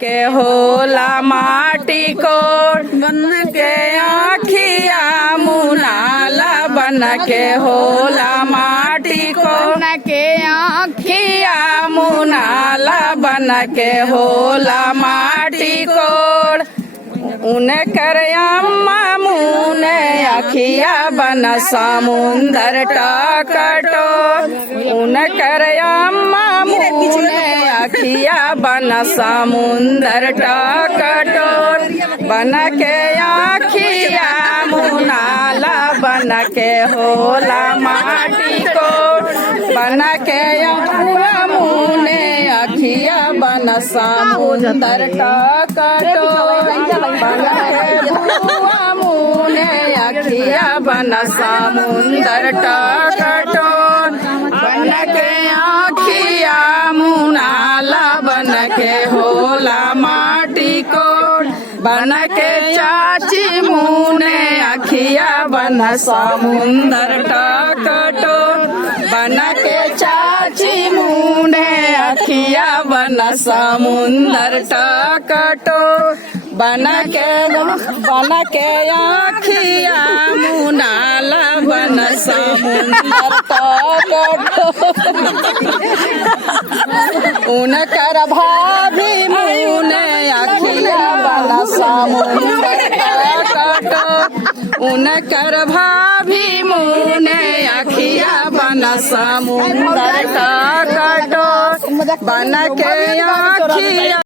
के होला माटी कोड़ बन के आखिया मुनाला बन के होला माटी कोड़ के आखिया मुनाला बन के होला माटी कोड़ उनकर अम्मा मुने अखिया बन समुंदर टकटो उनकर अम्मा मुने अखिया बन समुंदर टकटो बन के आखिया मुनाला बन के होला माटी को बन के अम्मा मुने अखिया बन समुंदर टकटो बन के बुआ मुने अखिया बन समुंदर टकटो बन के आखिया मुनाला बन के होला माटी को बन के चाची मुने अखिया बन समुंदर टकटो बन के चाची मुने अखिया बन समुंदर टकटो बन के आखिया मुनाला बन समुंदर टकटो उनकर भाभी मुने अखिया बन समुंदर टकटो उनकर भाभी मुने अखिया बन समुंदर टकटो बन के आखिया